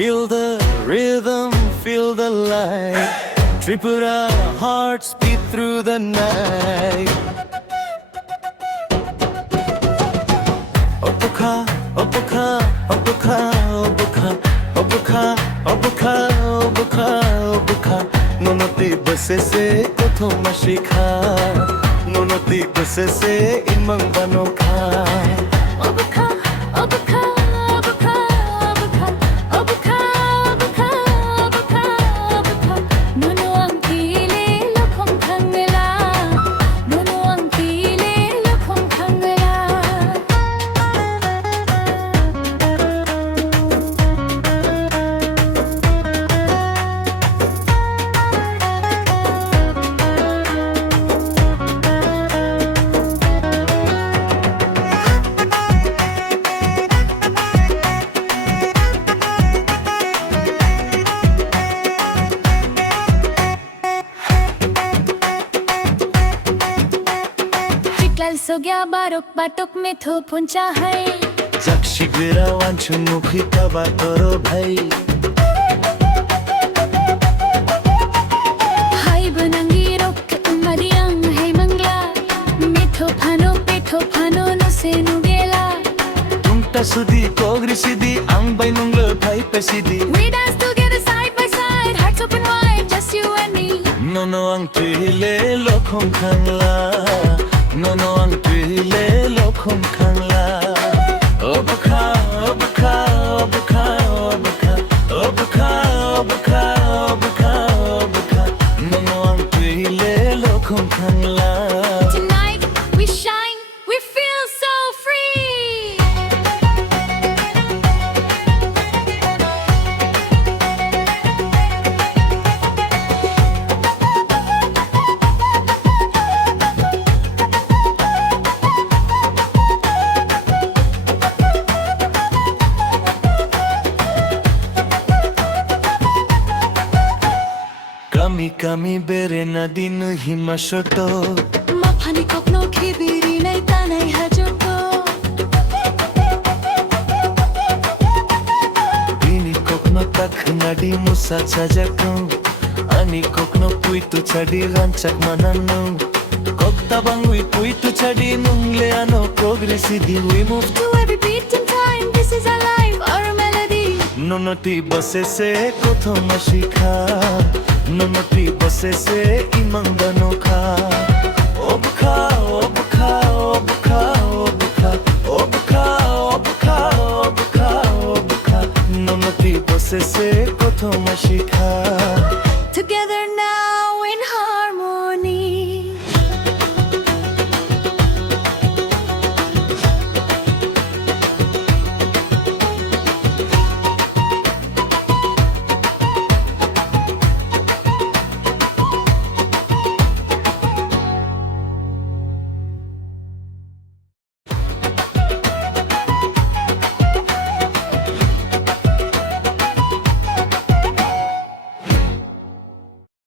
Feel the rhythm, feel the light. Tripura hearts beat through the night. Obuka, obuka, obuka, obuka, obuka, obuka, obuka, obuka. Nonoti base se kotho mashika. Nonoti base se imang banokha. Obuka, obuka, obuka, obuka, obuka, obuka, obuka, obuka. Nuno ang pili lokhong khangla. Nuno ang pili lokhong khangla. Tikal sogya barok batok में थोपुन चाहे Jakshi gira wanchu mukhi kaba toro bhai. हाय बनंगी रोक मरियंग है मंगला मिठो फानो no से नुगेला Tungta sudi kogri sidi ang bay nunglo bhai pesidi. We dance together side by side hearts open wide just you and me Nono ang tile lokhong khangla. Nono ang tile lokhong khangla. Obuka, obuka, obuka, obuka, obuka, obuka, obuka, obuka. Nono ang tile lokhong khangla. Tonight we shine we feel so free Kami kami bere na dinu himashoto. 마파니 kokno khibiri nai tanai hajoto Bini kokno tak nadi musa chajako. Ani kokno puitu chadi ranchak manano. Kokta bangui puitu chadi nungle ano progressidi we move. to every beat and time this is our life our melody Nonoti base se kotho mashika. Nonoti base se imang banokha. Obuka, obuka.